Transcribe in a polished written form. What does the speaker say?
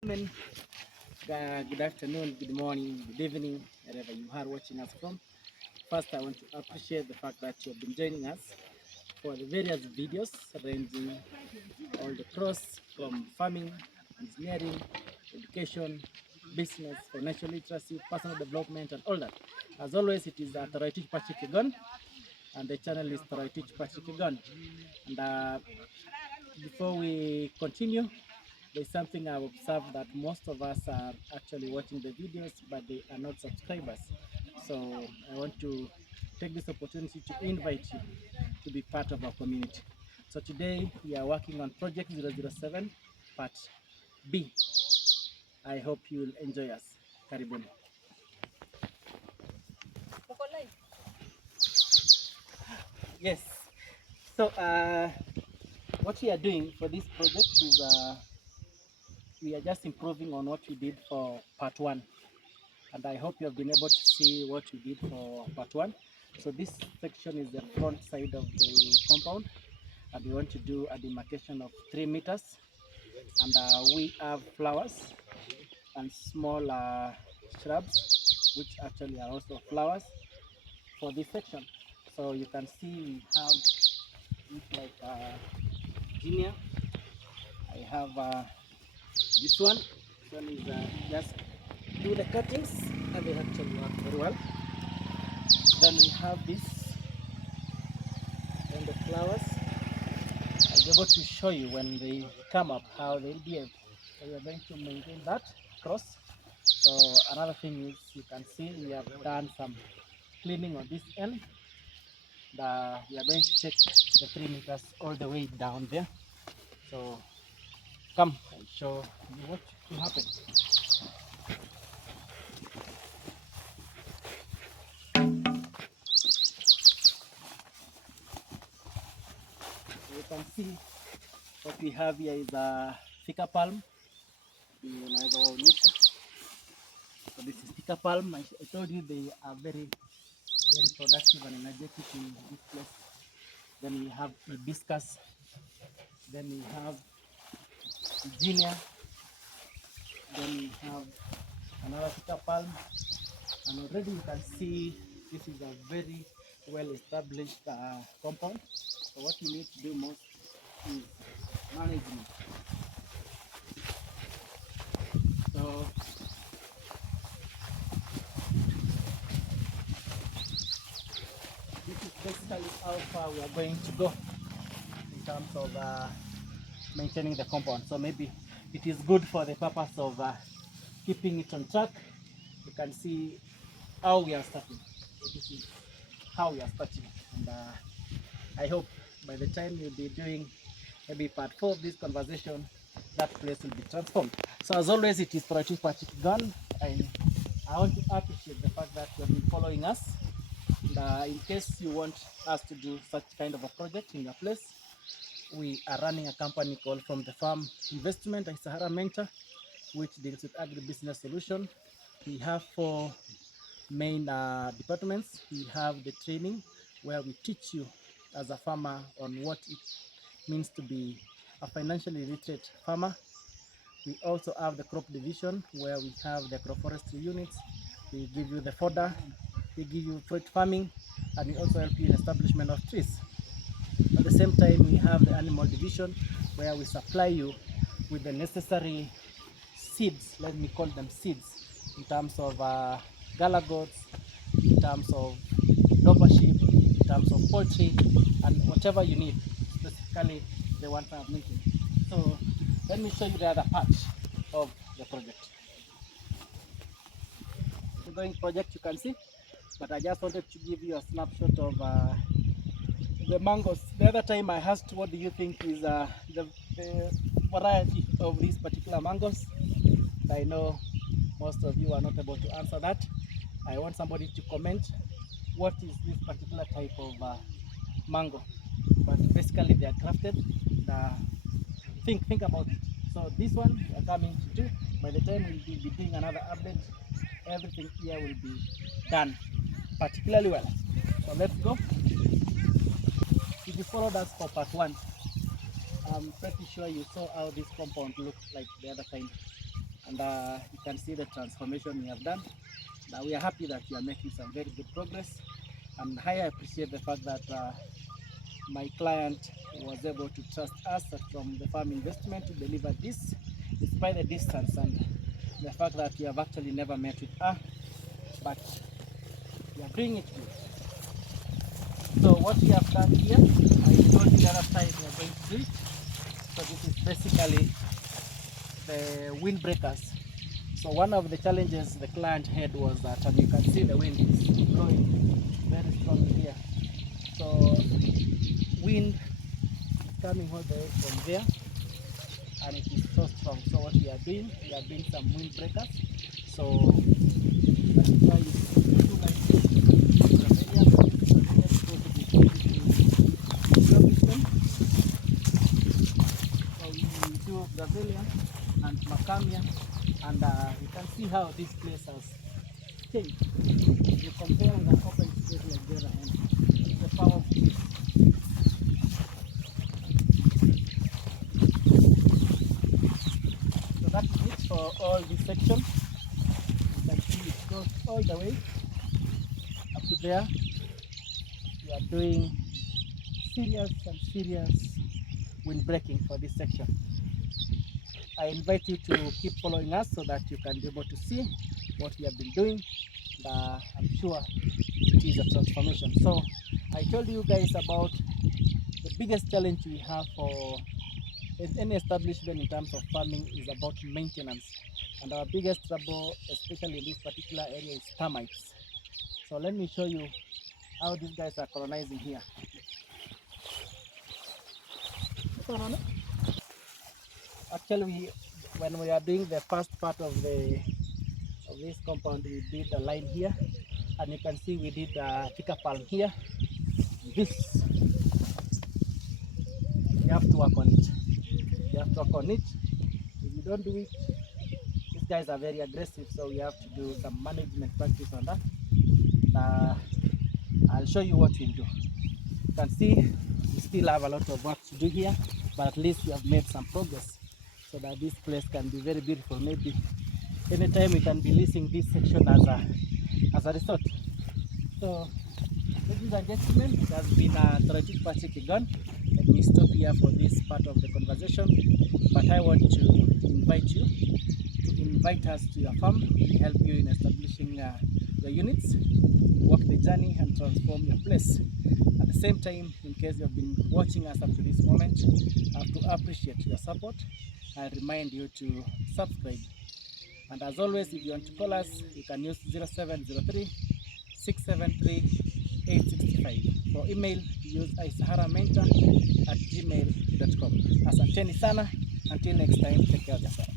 Gentlemen, good afternoon, good morning, good evening, wherever you are watching us from. First, I want to appreciate the fact that you have been joining us for the various videos ranging all the cross from farming, engineering, education, business, financial literacy, personal development, and all that. As always, it is Taraitich Patrick Egon, and the channel is Taraitich Patrick Egon. And before we continue, there's something I've observed that most of us are actually watching the videos, but they are not subscribers. So I want to take this opportunity to invite you to be part of our community. So today we are working on Project 007 Part B. I hope you will enjoy us. Karibuni. Yes. So what we are doing for this project is we are just improving on what we did for Part 1. And I hope you have been able to see what we did for part 1. So this section is the front side of the compound, and we want to do a demarcation of 3 meters, and we have flowers and small shrubs, which actually are also flowers for this section. So you can see we have it like Guinea. I have this one. This one is just do the cuttings, and they actually work very well. Then we have this and the flowers. I'll be able to show you when they come up how they'll behave. So we are going to maintain that cross. So another thing is you can see we have done some cleaning on this end. We are going to take the 3 meters all the way down there. So come and show you what will happen. So you can see what we have here is a fika palm. So this is fika palm. I told you they are very productive and energetic in this place. Then we have hibiscus. Then we have Virginia. Then we have another fika palm. And already you can see this is a very well established compound. So what you need to do most is management. So this is basically how far we are going to go in terms of maintaining the compound. So maybe it is good for the purpose of keeping it on track. You can see how we are starting. So this is how we are starting, and I hope by the time you'll be doing maybe part 4 of this conversation, that place will be transformed. So as always, it is Project Patrick Gun, and I want to appreciate the fact that you have been following us. And in case you want us to do such kind of a project in your place, we are running a company called From the Farm Investment, a Sahara Mentor, which deals with agribusiness solution. We have 4 main departments. We have the training, where we teach you as a farmer on what it means to be a financially literate farmer. We also have the crop division, where we have the agroforestry units. We give you the fodder, we give you fruit farming, and we also help you in establishment of trees. At the same time, we have the animal division, where we supply you with the necessary seeds, let me call them seeds, in terms of gala goats, in terms of doper sheep, in terms of poultry, and whatever you need, specifically the one I'm making. So let me show you the other part of the project. The going project you can see, but I just wanted to give you a snapshot of the mangoes. The other time I asked, what do you think is the variety of these particular mangoes? I know most of you are not able to answer that. I want somebody to comment what is this particular type of mango. But basically they are crafted. Think about it. So this one we are coming to do. By the time we'll be doing another update, everything here will be done particularly well. So let's go. If you followed us for part 1, I'm pretty sure you saw how this compound looked like the other time. and you can see the transformation we have done. Now we are happy that we are making some very good progress, and I appreciate the fact that my client was able to trust us from the farm investment to deliver this, despite the distance and the fact that we have actually never met with her, but we are bringing it to you. So what we have done here, I told you the other time we are going to do it. So this is basically the windbreakers. So one of the challenges the client had was that, and you can see the wind is blowing very strongly here. So wind is coming all the way from there, and it is so strong. So what we are doing some windbreakers. So that's why you see the two like this. So we do Gravelia and Macamia, and you can see how this place has changed. You compare with an open space like the other end. It's the power of this. So that is it for all this section. You can see it goes all the way up to there. We are doing serious wind breaking for this section. I invite you to keep following us so that you can be able to see what we have been doing. I'm sure it is a transformation. So I told you guys about the biggest challenge we have for any establishment in terms of farming is about maintenance. And our biggest trouble, especially in this particular area, is termites. So let me show you how these guys are colonizing here. Actually, when we are doing the first part of this compound, we did a line here, and you can see we did a fika palm here. This, you have to work on it. You have to work on it. If you don't do it, these guys are very aggressive, so we have to do some management practice on that. I'll show you what we'll do. You can see we still have a lot of work to do here, but at least we have made some progress so that this place can be very beautiful. Maybe anytime we can be leasing this section as a resort. So, ladies and gentlemen, it has been a terrific Pacific. Let me stop here for this part of the conversation, but I want to invite us to your farm to help you in establishing your units, walk the journey and transform your place. At the same time, in case you have been watching us up to this moment, I have to appreciate your support and remind you to subscribe. And as always, if you want to call us, you can use 0703 673 865. For email, use isaharamentor@gmail.com. Asanteni sana. Until next time, take care of yourself.